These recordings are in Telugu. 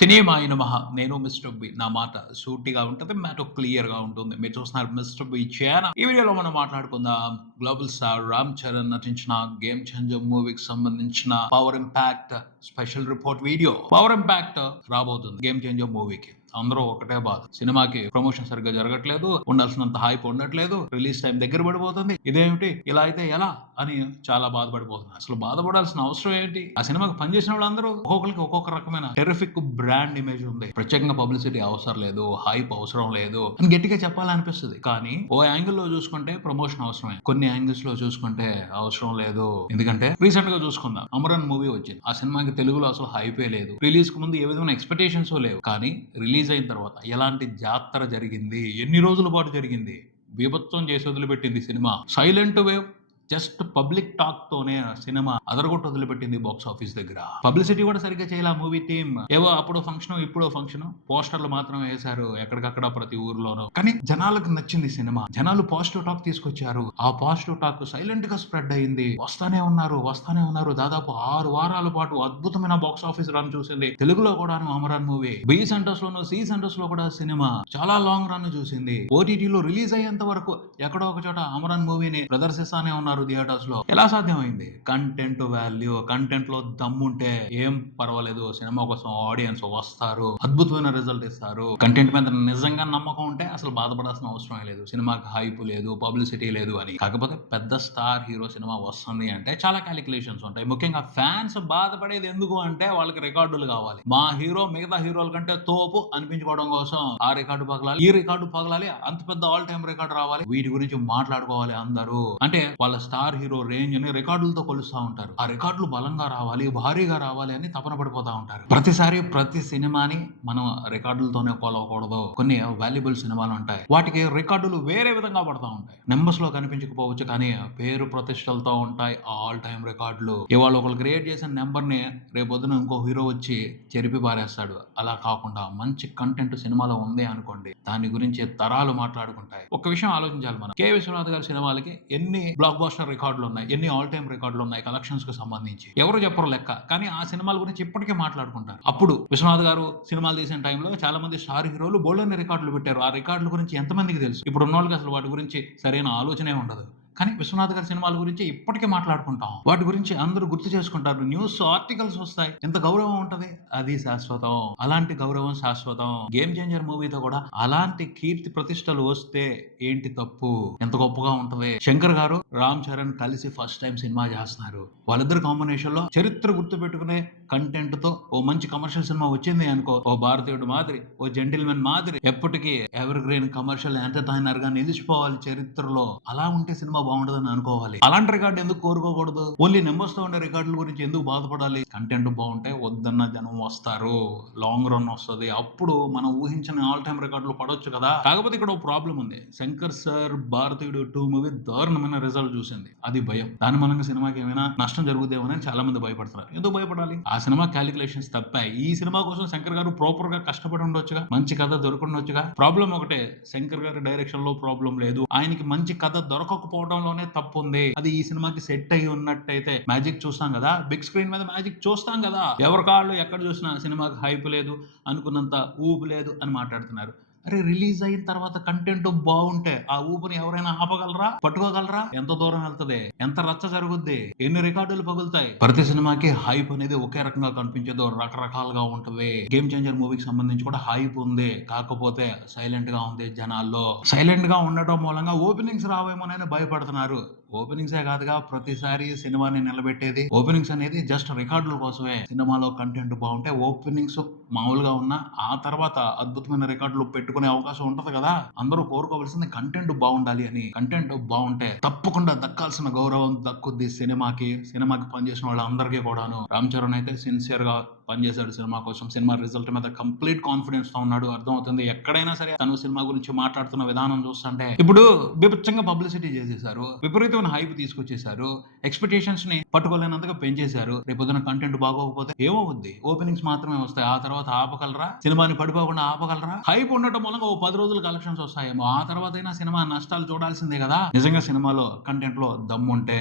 సినిమాయ నమః. నేను మిస్టర్ బి. నా మాట సూటిగా ఉంటది. మ్యాటర్ క్లియర్‌గా ఉంటుంది. మీరు చూస్తున్నారు మిస్టర్ బి ఛానల్. ఈ వీడియోలో మనం మాట్లాడుకుందాం గ్లోబల్ స్టార్ రామ్ చరణ్ నటించిన గేమ్ చేంజర్ మూవీకి సంబంధించిన power impact special report video. Power impact రాబోతుంది గేమ్ చేంజర్ మూవీకి. అందరూ ఒకటే బాధ, సినిమాకి ప్రమోషన్ సరిగ్గా జరగట్లేదు, ఉండాల్సినంత హైప్ ఉండట్లేదు, రిలీజ్ టైం దగ్గర పడిపోతుంది, ఇదేమిటి ఇలా అయితే ఎలా అని చాలా బాధపడిపోతున్నారు. అసలు బాధపడాల్సిన అవసరం ఏంటి? ఆ సినిమాకి పనిచేసిన వాళ్ళందరూ ఒక్కొక్కరికి ఒక్కొక్క రకమైన టెరిఫిక్ బ్రాండ్ ఇమేజ్ ఉంది. ప్రత్యేకంగా పబ్లిసిటీ అవసరం లేదు, హైప్ అవసరం లేదు అని గట్టిగా చెప్పాలనిపిస్తుంది. కానీ ఓ యాంగిల్ లో చూసుకుంటే ప్రమోషన్ అవసరమే, కొన్ని యాంగిల్స్ లో చూసుకుంటే అవసరం లేదు. ఎందుకంటే రీసెంట్ గా చూసుకుందాం, అమరన్ మూవీ వచ్చింది. ఆ సినిమాకి తెలుగులో అసలు హైపే లేదు, రిలీజ్ కు ముందు ఏ విధమైన ఎక్స్పెక్టేషన్స్ లేవు. కానీ రిలీజ్ అయిన తర్వాత ఎలాంటి జాతర జరిగింది, ఎన్ని రోజుల పాటు జరిగింది, బీభత్సం చేసి వదిలిపెట్టింది సినిమా. Silent wave, just public talk తోనే సినిమా అదరగొట్టు వదిలిపెట్టింది బాక్స్ ఆఫీస్ దగ్గర. పబ్లిసిటీ కూడా సరిగ్గా చేయాల మూవీ టీమ్. ఏవో అప్పుడు ఫంక్షన్ ఇప్పుడు ఫంక్షన్, పోస్టర్లు మాత్రం వేశారు ఎక్కడికక్కడ ప్రతి ఊర్లోనూ. కానీ జనాలకు నచ్చింది సినిమా. జనాలు పాజిటివ్ టాక్ తీసుకొచ్చారు. ఆ పాజిటివ్ టాక్ సైలెంట్ గా స్ప్రెడ్ అయింది. వస్తానే ఉన్నారు. దాదాపు 6 వారాల పాటు అద్భుతమైన బాక్స్ ఆఫీస్ రన్ చూసింది. తెలుగులో కూడా అమరన్ మూవీ బి సెంటర్స్ లోను సి సెంటర్స్ లో కూడా సినిమా చాలా లాంగ్ రన్ చూసింది. ఓటీటీలో రిలీజ్ అయ్యేంత వరకు ఎక్కడో ఒక చోట అమరన్ మూవీని ప్రదర్శిస్తానే ఉన్నారు థియేటర్స్ లో. ఎలా సాధ్యమైంది? కంటెంట్ వాల్యూ, కంటెంట్ లో దమ్ముంటే ఏం పర్వాలేదు, సినిమా కోసం ఆడియన్స్ వస్తారు, అద్భుతమైన రిజల్ట్ ఇస్తారు. కంటెంట్ మీద నిజంగా నమ్మకం ఉంటే అసలు బాధపడాల్సిన అవసరం లేదు. సినిమాకి హైప్ లేదు, పబ్లిసిటీ లేదు అని. కాకపోతే పెద్ద స్టార్ హీరో సినిమా వస్తుంది అంటే చాలా క్యాలిక్యులేషన్స్ ఉంటాయి. ముఖ్యంగా ఫ్యాన్స్ బాధపడేది ఎందుకు అంటే వాళ్ళకి రికార్డులు కావాలి. మా హీరో మిగతా హీరోల కంటే తోపు అనిపించుకోవడం కోసం ఆ రికార్డు పగలాలి, ఈ రికార్డు పగలాలి, అంత పెద్ద ఆల్ టైమ్ రికార్డు రావాలి, వీటి గురించి మాట్లాడుకోవాలి అందరూ. అంటే వాళ్ళ స్టార్ హీరో రేంజ్ అని రికార్డులతో కొలుస్తా ఉంటారు. ఆ రికార్డులు బలంగా రావాలి, భారీగా రావాలి అని తపన పడిపోతా ఉంటారు. ప్రతిసారి ప్రతి సినిమాని మనం రికార్డులతోనే కొలవకూడదు. కొన్ని వాల్యుబుల్ సినిమాలు ఉంటాయి, వాటికి రికార్డులు వేరే విధంగా పడతా ఉంటాయి. నెంబర్స్ లో కనిపించకపోవచ్చు కానీ పేరు ప్రతిష్టలతో ఉంటాయి ఆల్ టైమ్ రికార్డులు. ఇవాళ ఒకరు క్రియేట్ చేసిన నెంబర్ ని రేపొద్దున ఇంకో హీరో వచ్చి చెరిపి పారేస్తాడు. అలా కాకుండా మంచి కంటెంట్ సినిమాలో ఉంది అనుకోండి, దాని గురించి తరాలు మాట్లాడుకుంటాయి. ఒక విషయం ఆలోచించాలి మనం. కె విశ్వనాథ్ గారి సినిమాలకి ఎన్ని బ్లాక్ బస్టర్ రికార్డులు ఉన్నాయి, ఎన్ని ఆల్ టైమ్ రికార్డులు ఉన్నాయి కలెక్షన్స్ కు సంబంధించి ఎవరు చెప్పరు లెక్క. కానీ ఆ సినిమాల గురించి ఇప్పటికే మాట్లాడుకుంటారు. అప్పుడు విశ్వనాథ్ గారు సినిమాలు తీసిన టైంలో చాలా మంది స్టార్ హీరోలు బోల్డన్ని రికార్డులు పెట్టారు. ఆ రికార్డుల గురించి ఎంతమందికి తెలుసు? ఇప్పుడు ఉన్న వాళ్ళకి అసలు వాటి గురించి సరైన ఆలోచనే ఉండదు. కానీ విశ్వనాథ్ గారి సినిమాల గురించి ఇప్పటికే మాట్లాడుకుంటాం, వాటి గురించి అందరూ గుర్తు చేసుకుంటారు, న్యూస్ ఆర్టికల్స్ వస్తాయి. ఎంత గౌరవం ఉంటది, అది శాశ్వతం. అలాంటి గౌరవం శాశ్వతం. గేమ్ చేంజర్ మూవీతో కూడా అలాంటి కీర్తి ప్రతిష్టలు వస్తే ఏంటి తప్పు? ఎంత గొప్పగా ఉంటది. శంకర్ గారు రామ్ చరణ్ కలిసి ఫస్ట్ టైం సినిమా చేస్తున్నారు. వాళ్ళిద్దరు కాంబినేషన్ లో చరిత్ర గుర్తు పెట్టుకునే కంటెంట్ తో ఓ మంచి కమర్షియల్ సినిమా వచ్చింది అనుకో, ఓ భారతీయుడు మాదిరి, ఓ జెంటిల్మెన్ మాదిరి ఎప్పటికీ ఎవర్ గ్రీన్ కమర్షియల్ ఎంటర్టైనర్ గా నిలిచిపోవాలి చరిత్రలో. అలా ఉంటే సినిమా బాగుంటదని అనుకోవాలి. అలాంటి రికార్డు ఎందుకు కోరుకోకూడదు? ఓన్లీ నెంబర్స్ తో ఉండే రికార్డుల గురించి ఎందుకు బాధపడాలి? కంటెంట్ బాగుంటే వద్దన్న జనం వస్తారు, లాంగ్ రన్ వస్తుంది, అప్పుడు మనం ఊహించిన ఆల్ టైమ్ రికార్డులు పడవచ్చు కదా. కాకపోతే ఇక్కడ ఒక ప్రాబ్లం ఉంది. శంకర్ సార్ భారతీయుడు 2 మూవీ దారుణమైన రిజల్ట్ చూసింది. అది భయం. దాని మూలంగా సినిమాకి ఏమైనా నష్టం జరుగుదేమోనని చాలా మంది భయపడతారు. ఎందుకు భయపడాలి? ఆ సినిమా క్యాలిక్యులేషన్స్ తప్పాయి. ఈ సినిమా కోసం శంకర్ గారు ప్రాపర్ గా కష్టపడి ఉండొచ్చుగా, మంచి కథ దొరకుండొచ్చుగా. ప్రాబ్లం ఒకటే, శంకర్ గారి డైరెక్షన్ లో ప్రాబ్లం లేదు, ఆయనకి మంచి కథ దొరకకపోవడంలోనే తప్పు ఉంది. అది ఈ సినిమాకి సెట్ అయ్యి ఉన్నట్టయితే మ్యాజిక్ చూస్తాం కదా, బిగ్ స్క్రీన్ మీద మ్యాజిక్ చూస్తాం కదా. ఎవరి కాళ్ళు ఎక్కడ చూసినా సినిమాకి హైప్ లేదు, అనుకున్నంత ఊపు లేదు అని మాట్లాడుతున్నారు. అరే రిలీజ్ అయిన తర్వాత కంటెంట్ బాగుంటే ఆ ఊపుని ఎవరైనా ఆపగలరా, పట్టుకోగలరా? ఎంత దూరం వెళ్తది, ఎంత రచ్చ జరుగుద్ది, ఎన్ని రికార్డులు పగులుతాయి. ప్రతి సినిమాకి హైప్ అనేది ఒకే రకంగా కనిపించదు, రకరకాలుగా ఉంటది. గేమ్ చేంజర్ మూవీకి సంబంధించి కూడా హైప్ ఉంది, కాకపోతే సైలెంట్ గా ఉంది జనాల్లో. సైలెంట్ గా ఉండటం మూలంగా ఓపెనింగ్స్ రావేమోనని భయపడుతున్నారు. ఓపెనింగ్సే కాదుగా ప్రతిసారి సినిమాని నిలబెట్టేది. ఓపెనింగ్స్ అనేది జస్ట్ రికార్డుల కోసమే. సినిమాలో కంటెంట్ బాగుంటే ఓపెనింగ్స్ మామూలుగా ఉన్నా ఆ తర్వాత అద్భుతమైన రికార్డులు పెట్టుకునే అవకాశం ఉంటది కదా. అందరూ కోరుకోవాల్సింది కంటెంట్ బాగుండాలి అని. కంటెంట్ బాగుంటే తప్పకుండా దక్కాల్సిన గౌరవం దక్కుద్ది సినిమాకి పనిచేసిన వాళ్ళందరికీ కూడాను. రామ్ చరణ్ అయితే సిన్సియర్ గా పనిచేశాడు సినిమా కోసం. సినిమా రిజల్ట్ మీద కంప్లీట్ కాన్ఫిడెన్స్ తో ఉన్నాడు. అర్థమవుతుంది. ఎక్కడైనా సరే తను సినిమా గురించి మాట్లాడుతున్న విధానం చూస్తుంటే ఇప్పుడు బీభత్సంగా పబ్లిసిటీ చేసేసారు, విపరీతమైన హైప్ తీసుకొచ్చేసారు, ఎక్స్పెక్టేషన్స్ ని పట్టుకోలేనంతగా పెంచేశారు. రేపొద్దున కంటెంట్ బాగోకపోతే ఏమవుద్ది? ఓపెనింగ్స్ మాత్రమే వస్తాయి, ఆ తర్వాత తర్వాత ఆపగలరా? సినిమాని పడిపోకుండా ఆపగలరా? హైప్ ఉండటం మూలంగా ఓ 10 రోజులు కలెక్షన్స్ వస్తాయేమో, ఆ తర్వాత అయినా సినిమా నష్టాలు చూడాల్సిందే కదా. నిజంగా సినిమాలో కంటెంట్ లో దమ్ముంటే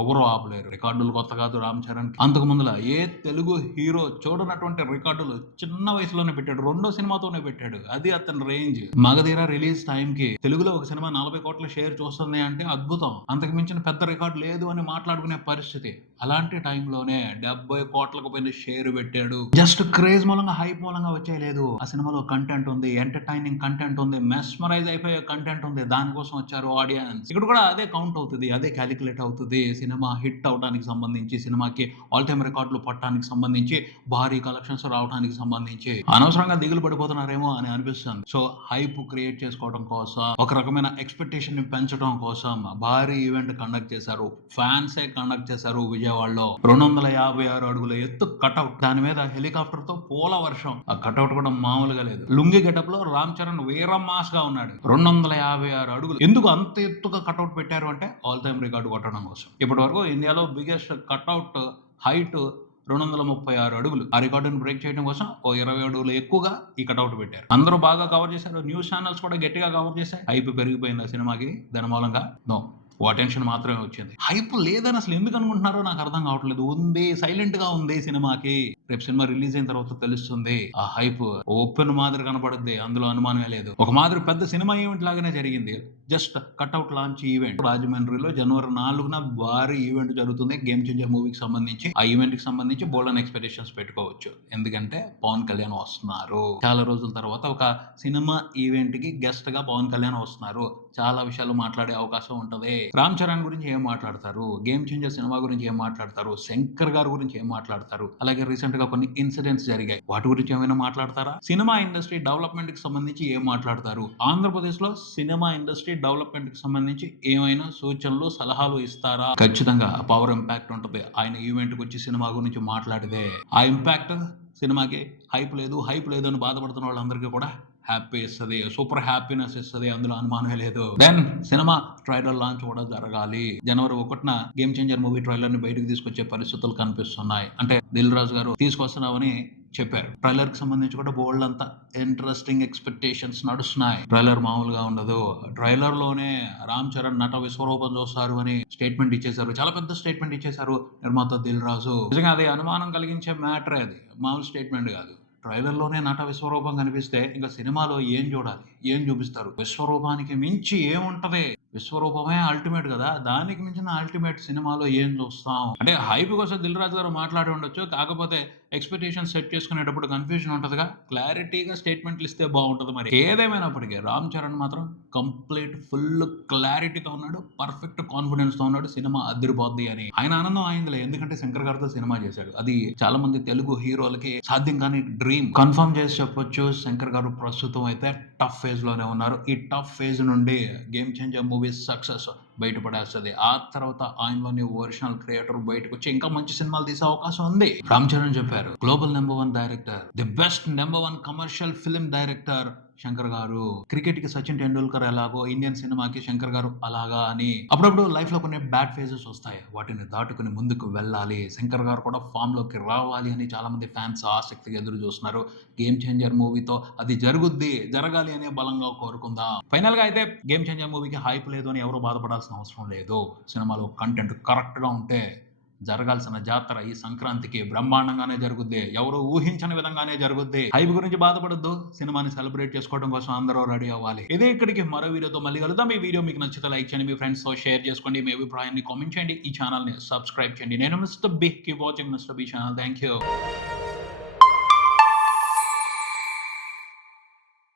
ఎవరు ఆపలేరు. రికార్డులు కొత్త కాదు రామ్ చరణ్. అంతకు ముందుల ఏ తెలుగు హీరో చూడనటువంటి రికార్డులు చిన్న వయసులోనే పెట్టాడు. 2వ సినిమాతోనే పెట్టాడు. అది అతని రేంజ్. మగధీర రిలీజ్ టైం కి తెలుగులో ఒక సినిమా 40 కోట్ల షేర్ చూస్తుంది అంటే అద్భుతం. అంతకు మించిన పెద్ద రికార్డు లేదు అని మాట్లాడుకునే పరిస్థితి. అలాంటి టైంలోనే 70 కోట్లకు పైన షేర్ పెట్టాడు. జస్ట్ క్రేజ్ మూలంగా, హైప్ మూలంగా వచ్చేయలేదు. ఆ సినిమాలో కంటెంట్ ఉంది, ఎంటర్టైనింగ్ కంటెంట్ ఉంది, మెస్మరైజ్ అయిపోయే కంటెంట్ ఉంది. దానికోసం వచ్చారు ఆడియన్స్. ఇక్కడ కూడా అదే కౌంట్ అవుతుంది, అదే క్యాలిక్యులేట్ అవుతుంది. సినిమా హిట్ అవడానికి సంబంధించి, సినిమాకి ఆల్ టైమ్ రికార్డులు పట్టడానికి సంబంధించి, భారీ కలెక్షన్స్ రావడానికి సంబంధించి అనవసరంగా దిగులు పడిపోతున్నారేమో అని అనిపిస్తుంది. సో హైప్ క్రియేట్ చేసుకోవడం కోసం, ఒక రకమైన ఎక్స్పెక్టేషన్ ని పెంచడం కోసం భారీ ఈవెంట్ కండక్ట్ చేశారు. ఫ్యాన్సే కండక్ట్ చేశారు విజయవాడలో. 256 అడుగుల ఎత్తు కటౌట్, దాని మీద హెలికాప్టర్ తో పూల వర్షం. ఆ కటౌట్ కూడా మామూలుగా లేదు. లుంగి గెటప్ లో రామ్ చరణ్ వీరం మాస్ గా ఉన్నాడు. 256 అడుగులు. ఎందుకు అంత ఎత్తుగా కటౌట్ పెట్టారు అంటే ఆల్ టైమ్ రికార్డు కొట్టడం కోసం. ఇప్పటి వరకు ఇండియాలో బిగ్గెస్ట్ కటౌట్ హైట్ 236 అడుగులు. ఆ రికార్డును బ్రేక్ చేయడం కోసం ఓ 20 అడుగులు ఎక్కువగా ఈ కటౌట్ పెట్టారు. అందరూ బాగా కవర్ చేశారు. న్యూస్ ఛానల్స్ కూడా గట్టిగా కవర్ చేశాయి. హైప్ పెరిగిపోయింది ఆ సినిమాకి. దాని మూలంగా నో, ఓ అటెన్షన్ మాత్రమే వచ్చింది. హైప్ లేదని అసలు ఎందుకు అనుకుంటున్నారో నాకు అర్థం కావట్లేదు. ఉంది, సైలెంట్ గా ఉంది సినిమాకి. రేపు సినిమా రిలీజ్ అయిన తర్వాత తెలుస్తుంది. ఆ హైప్ ఓపెన్ మాదిరి కనపడుద్ది, అందులో అనుమానమే లేదు. ఒక మాదిరి పెద్ద సినిమా ఈవెంట్ లాగానే జరిగింది. జస్ట్ కట్అవుట్ లాంచ్ ఈవెంట్ రాజమండ్రిలో జనవరి 4న భారీ ఈవెంట్ జరుగుతుంది గేమ్ చేంజర్ మూవీకి సంబంధించి. ఆ ఈవెంట్ కి సంబంధించి బోల్డన్ ఎక్స్పెక్టేషన్స్ పెట్టుకోవచ్చు. ఎందుకంటే పవన్ కళ్యాణ్ వస్తున్నారు. చాలా రోజుల తర్వాత ఒక సినిమా ఈవెంట్ కి గెస్ట్ గా పవన్ కళ్యాణ్ వస్తున్నారు. చాలా విషయాలు మాట్లాడే అవకాశం ఉంటది. రామ్ చరణ్ గురించి ఏం మాట్లాడతారు, గేమ్ చేంజర్ సినిమా గురించి ఏం మాట్లాడతారు, శంకర్ గారి గురించి ఏం మాట్లాడతారు, అలాగే రీసెంట్ గా కొన్ని ఇన్సిడెంట్స్ జరిగాయి, వాటి గురించి ఏమైనా మాట్లాడతారా? సినిమా ఇండస్ట్రీ డెవలప్మెంట్ కి సంబంధించి ఏం మాట్లాడతారు? ఆంధ్రప్రదేశ్ లో సినిమా ఇండస్ట్రీ డెవలప్మెంట్ కి సంబంధించి ఏమైనా సూచనలు, సలహాలు ఇస్తారా? ఖచ్చితంగా పవర్ ఇంపాక్ట్ ఉంటుంది. ఆయన ఈవెంట్ కి వచ్చి సినిమా గురించి మాట్లాడితే ఆ ఇంపాక్ట్ సినిమాకి హైప్ లేదు అని బాధపడుతున్న వాళ్ళందరికీ కూడా హ్యాపీ ఇస్తుంది, సూపర్ హ్యాపీనెస్ ఇస్తుంది. అందులో అనుమానమే లేదు. దెన్ సినిమా ట్రైలర్ లాంచ్ కూడా జరగాలి. జనవరి 1న గేమ్ చేంజర్ మూవీ ట్రైలర్ ని బయటకు తీసుకొచ్చే పరిస్థితులు కనిపిస్తున్నాయి. అంటే దిల్ రాజు గారు తీసుకొస్తున్నామని చెప్పారు. ట్రైలర్ కి సంబంధించి కూడా బోల్డ్ అంతా ఇంట్రెస్టింగ్ ఎక్స్పెక్టేషన్స్ నడుస్తున్నాయి. ట్రైలర్ మామూలుగా ఉండదు. ట్రైలర్ లోనే రామ్ చరణ్ నట విశ్వరూపం చూస్తారు అని స్టేట్మెంట్ ఇచ్చేశారు. చాలా పెద్ద స్టేట్మెంట్ ఇచ్చేశారు నిర్మాత దిల్ రాజు. నిజంగా అది అనుమానం కలిగించే మ్యాటరే. అది మామూలు స్టేట్మెంట్ కాదు. ట్రైలర్లోనే నట విశ్వరూపం కనిపిస్తే ఇంకా సినిమాలో ఏం చూడాలి, ఏం చూపిస్తారు? విశ్వరూపానికి మించి ఏముంటది? విశ్వరూపమే అల్టిమేట్ కదా. దానికి మించిన అల్టిమేట్ సినిమాలో ఏం చూస్తాం? అంటే హైప్ కోసం దిల్ రాజు గారు మాట్లాడి ఉండొచ్చు. కాకపోతే ఎక్స్పెక్టేషన్ సెట్ చేసుకునేటప్పుడు కన్ఫ్యూజన్ ఉంటుందిగా. క్లారిటీగా స్టేట్మెంట్లు ఇస్తే బాగుంటుంది. మరి ఏదేమైనప్పటికీ రామ్ చరణ్ మాత్రం కంప్లీట్ ఫుల్ క్లారిటీతో ఉన్నాడు, పర్ఫెక్ట్ కాన్ఫిడెన్స్ తో ఉన్నాడు. సినిమా అదిరిపోద్ది అని ఆయన ఆనందం అయిందిలే. ఎందుకంటే శంకర్ గారితో సినిమా చేశాడు. అది చాలా మంది తెలుగు హీరోలకి సాధ్యం కాని డ్రీమ్. కన్ఫర్మ్ చేసి చెప్పొచ్చు, శంకర్ గారు ప్రస్తుతం అయితే టఫ్ ఫేజ్ లోనే ఉన్నారు. ఈ టఫ్ ఫేజ్ నుండి గేమ్ చేంజర్ మూవీ సక్సెస్ బయటపడేస్తుంది. ఆ తర్వాత ఆయనలోని ఒరిజినల్ క్రియేటర్ బయటకు వచ్చి ఇంకా మంచి సినిమాలు తీసే అవకాశం ఉంది. రామ్ చరణ్ చెప్పారు, global #1 director, the best #1 commercial film director Shankar గారు. క్రికెట్ కి సచిన్ టెండూల్కర్ ఎలాగో ఇండియన్ సినిమాకి శంకర్ గారు అలాగా అని. అప్పుడప్పుడు లైఫ్ లో కొన్ని బ్యాడ్ ఫేజెస్ వస్తాయి, వాటిని దాటుకుని ముందుకు వెళ్ళాలి. శంకర్ గారు కూడా ఫామ్ లోకి రావాలి అని చాలా మంది ఫ్యాన్స్ ఆసక్తిగా ఎదురు చూస్తున్నారు. గేమ్ చేంజర్ మూవీతో అది జరగాలి అనే బలంగా కోరుకుందాం. ఫైనల్ గా అయితే గేమ్ చేంజర్ మూవీకి హైప్ లేదు అని ఎవరు బాధపడాల్సిన అవసరం లేదు. సినిమాలో కంటెంట్ కరెక్ట్ గా ఉంటే జరగాల్సిన జాతర ఈ సంక్రాంతికి బ్రహ్మాండంగానే జరుగుద్ది. ఎవరు ఊహించని విధంగానే జరుగుద్ది. హైప్ గురించి బాధపడద్దు. సినిమాని సెలబ్రేట్ చేసుకోవడం కోసం అందరూ రెడీ అవ్వాలి. ఇదే ఇక్కడికి మరో వీడియోతో మళ్ళీ కలుద్దాం. ఈ వీడియో మీకు నచ్చితే లైక్ చేయండి, మీ ఫ్రెండ్స్ తో షేర్ చేసుకోండి, మీ అభిప్రాయాన్ని కామెంట్ చేయండి, ఈ ఛానల్ ని సబ్స్క్రైబ్ చేయండి. నేను mister B. Keep watching mister B channel. Thank you.